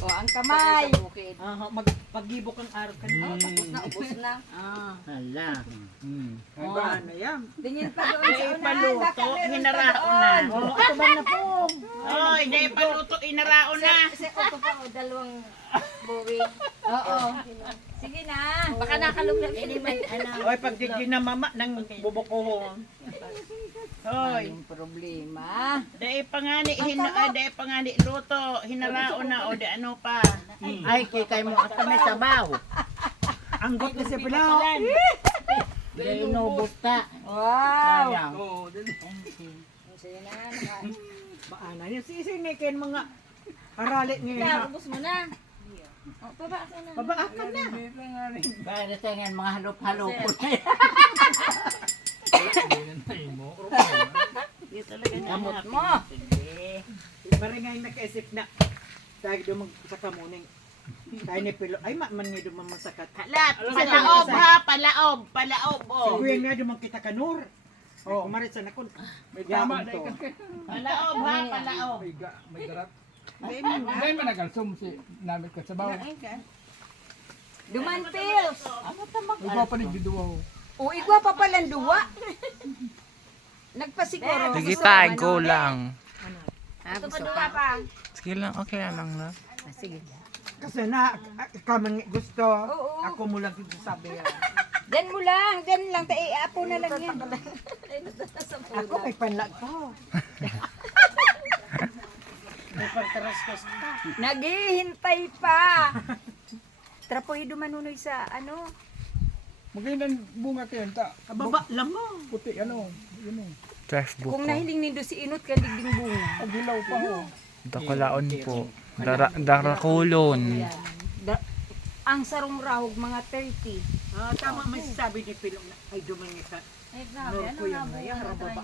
O, ang kamay. Pagbibok ang araw ka Oh, tapos na, ubos na. Hala. Ay, ba na yan? Tingin pa doon sa Dahil unahan. paluto, Baka meron hinarao pa na. doon. Ito ba na po? Oy, dahil paluto, inarao na. Ito pa o, dalawang buwi. Oo. Sige na. Baka nakaluglag. Oy, pag di ginamama ng bubuko. Oy, Yung problema. dahil pangani luto, hinarao na o di ano pa. Ay, kikay mo at may sabaw. Ang got na siya pala. Dahil inubos ta. Wow. Sayang. Sige na. Baana niya. Sisinikin mga arali ngayon. Kaya, ubos mo na. O, paba ka na. Babaakan na. Kaya na tingin mga halop-halopo na yan. Kamot mo. Maringay nakaisip na. Dahil doon sa kamuning. Tayo ni Pilo. Ay, man nga doon mamasakat. Halat, palaob ha, palaob Si oh. Kuya nga doon kita kanur. Oh, kumarit sa nakon. May tama to. Palaob ha, palaob. May garat. May managalsum si namin ka sa bawo. Duman pills. Iba pa ni Juduwa. O, igwa pa palang duwa. Nagpasiguro. Sige tayo, go lang. Ito pa duwa pa. Sige lang, okay lang na. Sige. Kasi na, kaman gusto. Oo. Ako mo lang sabi yan. Diyan mo lang. Diyan lang. Apo na lang yan. Ako may panlag ko. May pagtarastos ka. Naghihintay pa. Trapoido manunoy sa ano. Magandang bunga kayo ta. Kababa lang mo. Puti ano. Yun o. Drive book Kung ko. nahiling nindo si Inot kandigding bunga. Pag hilaw pa ho. Dakalaon po. Darakulon. Ang sarong rahog mga 30. Tama may sabi ni Pilo na ay dumangi ka. Ay, Nor ko yun na yan. Rababa.